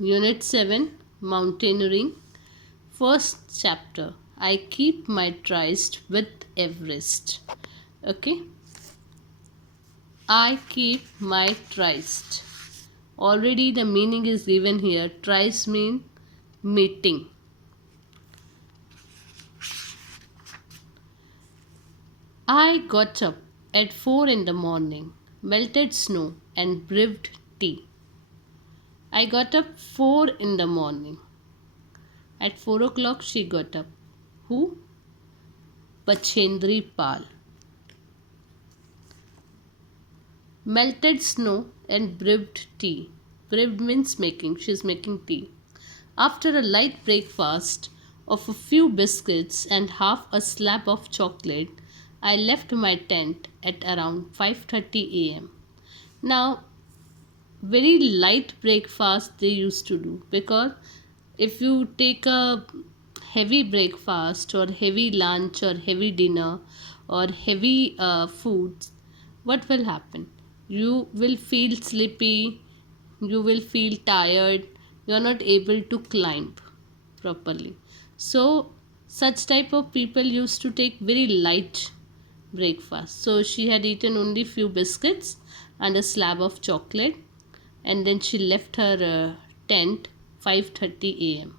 Unit 7 Mountaineering. First chapter. I keep my tryst with Everest. Okay. I keep my tryst. Already the meaning is given here. Tryst means meeting. I got up at 4 in the morning, melted snow and brewed tea. I got up 4 in the morning. At 4 o'clock she got up. Who? Bachendri Pal. Melted snow and brewed tea. Brewed means making. She is making tea. After a light breakfast of a few biscuits and half a slab of chocolate, I left my tent at around 5:30 a.m. Now, very light breakfast they used to do, because if you take a heavy breakfast or heavy lunch or heavy dinner or heavy food, what will happen? You will feel sleepy, you will feel tired, you are not able to climb properly. So such type of people used to take very light breakfast. So she had eaten only few biscuits and a slab of chocolate, and then she left her tent 5:30 a.m.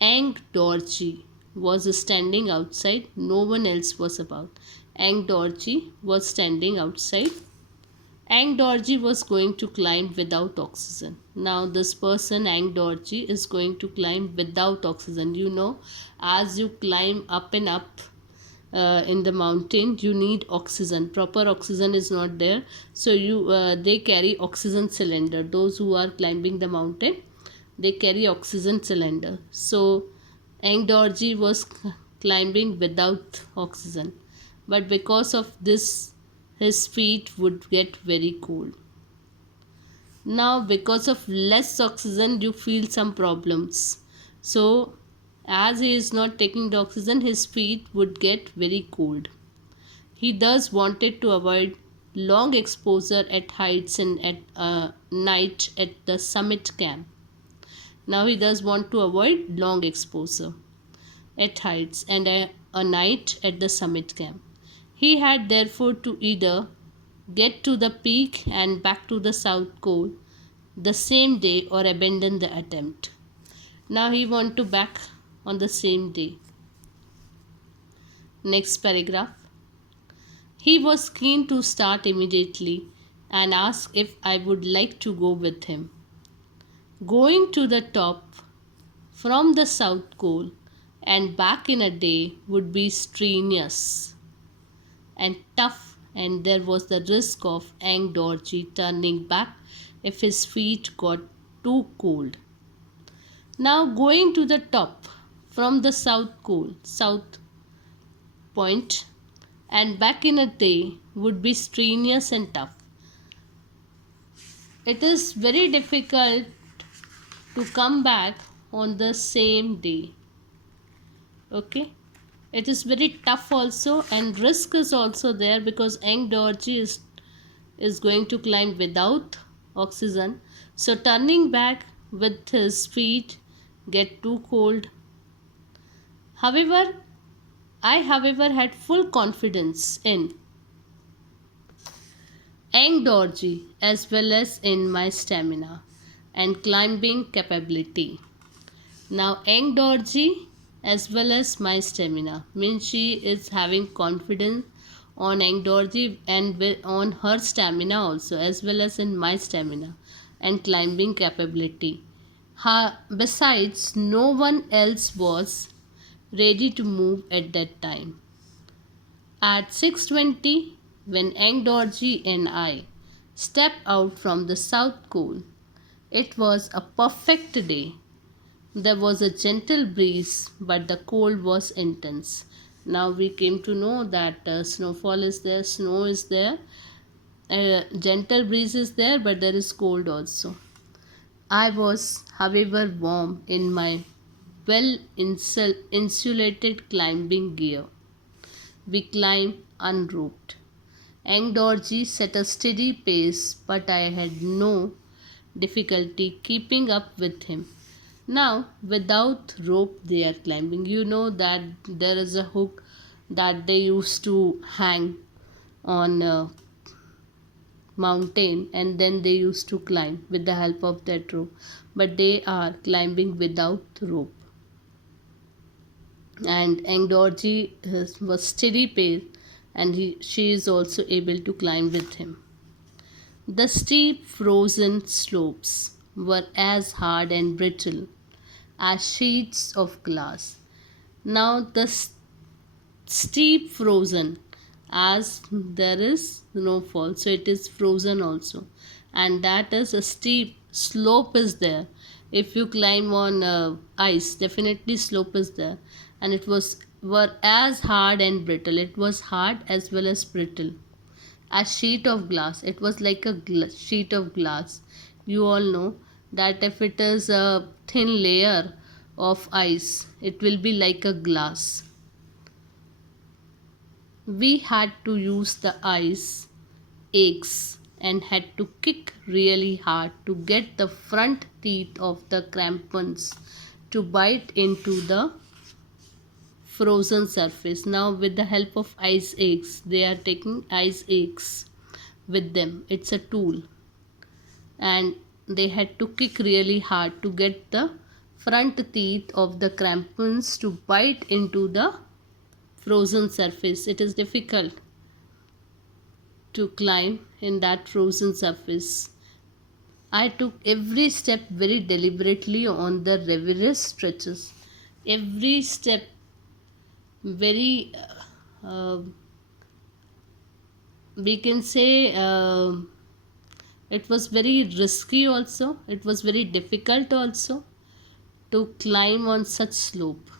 Ang Dorji was standing outside. No one else was about. Ang Dorji was standing outside. Ang Dorji was going to climb without oxygen. Now this person Ang Dorji is going to climb without oxygen. You know, as you climb up and up in the mountain, you need oxygen. Proper oxygen is not there, so they carry oxygen cylinder. Those who are climbing the mountain, they carry oxygen cylinder. So Ang Dorji was climbing without oxygen, but because of this his feet would get very cold. Now because of less oxygen you feel some problems. So as he is not taking the oxygen, his feet would get very cold. He thus wanted to avoid long exposure at heights and at night at the summit camp. Now he does want to avoid long exposure at heights and a night at the summit camp. He had therefore to either get to the peak and back to the south pole the same day or abandon the attempt. Now he want to back on the same day. Next paragraph. He was keen to start immediately and asked if I would like to go with him. Going to the top from the south pole and back in a day would be strenuous and tough, and there was the risk of Ang Dorji turning back if his feet got too cold. Now going to the top from the south point and back in a day would be strenuous and tough. It is very difficult to come back on the same day. Okay, it is very tough also, and risk is also there because Ang Dorji is going to climb without oxygen. So turning back with his feet get too cold. However, I had full confidence in Ang Dorji as well as in my stamina and climbing capability. Now Ang Dorji as well as my stamina means she is having confidence on Ang Dorji and on her stamina also, as well as in my stamina and climbing capability. Besides, no one else was ready to move at that time. At 6:20, when Ang Dorji and I stepped out from the south pole, it was a perfect day. There was a gentle breeze, but the cold was intense. Now we came to know that snowfall is there, snow is there, gentle breeze is there, but there is cold also. I was, however, warm in my well insulated climbing gear. We climbed unroped. Ang Dorji set a steady pace, but I had no difficulty keeping up with him. Now, without rope, they are climbing. You know that there is a hook that they used to hang on a mountain, and then they used to climb with the help of that rope. But they are climbing without rope. And Engdorji was steady pace, and she is also able to climb with him. The steep frozen slopes were as hard and brittle as sheets of glass. Now the steep frozen, as there is snowfall, so it is frozen also, and that is a steep slope is there. If you climb on ice, definitely slope is there, and it was were as hard and brittle. It was hard as well as brittle. A sheet of glass. It was like a sheet of glass. You all know that if it is a thin layer of ice, it will be like a glass. We had to use the ice axe and had to kick really hard to get the front teeth of the crampons to bite into the frozen surface. Now, with the help of ice axe, they are taking ice axe with them. It's a tool, and they had to kick really hard to get the front teeth of the crampons to bite into the frozen surface. It is difficult to climb in that frozen surface. I took every step very deliberately on the rigorous stretches. Every step very, we can say, it was very risky also. It was very difficult also to climb on such slope.